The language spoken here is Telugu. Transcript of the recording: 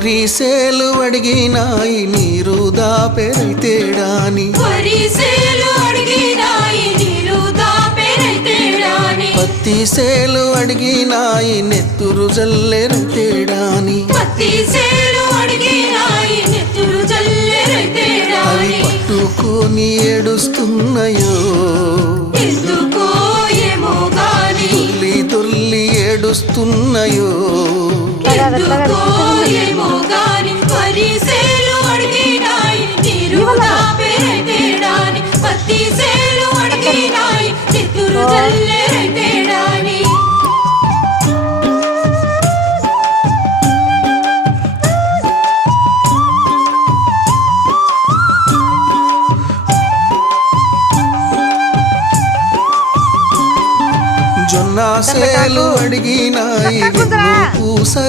వరిసేలు అడిగినాయి నీరు దాపెరైతేడాని పత్తి సేలు అడిగినాయి నెత్తురు జల్లెరైతేడాని అవి పట్టుకొని ఏడుస్తున్నాయో దొల్లి దొల్లి ఏడుస్తున్నాయో జొన్న సేలు అడిగినాయి పూస